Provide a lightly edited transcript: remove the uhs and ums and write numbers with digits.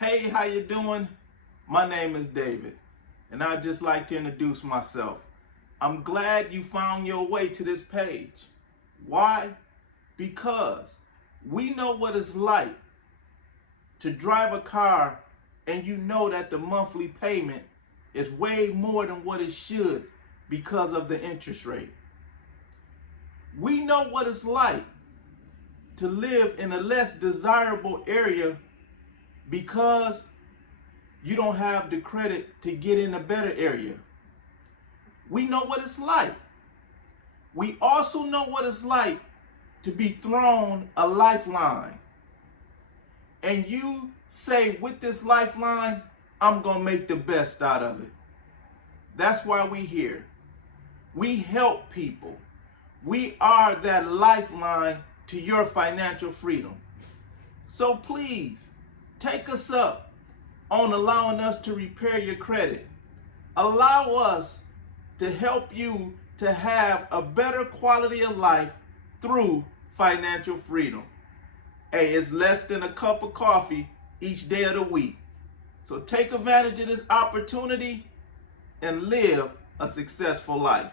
Hey, how you doing? My name is David, and I'd just like to introduce myself. I'm glad you found your way to this page. Why? Because we know what it's like to drive a car and you know that the monthly payment is way more than what it should because of the interest rate. We know what it's like to live in a less desirable area because you don't have the credit to get in a better area. We know what it's like. We also know what it's like to be thrown a lifeline. And you say, with this lifeline, I'm going to make the best out of it. That's why we're here. We help people. We are that lifeline to your financial freedom. So please, take us up on allowing us to repair your credit. Allow us to help you to have a better quality of life through financial freedom. Hey, it's less than a cup of coffee each day of the week. So take advantage of this opportunity and live a successful life.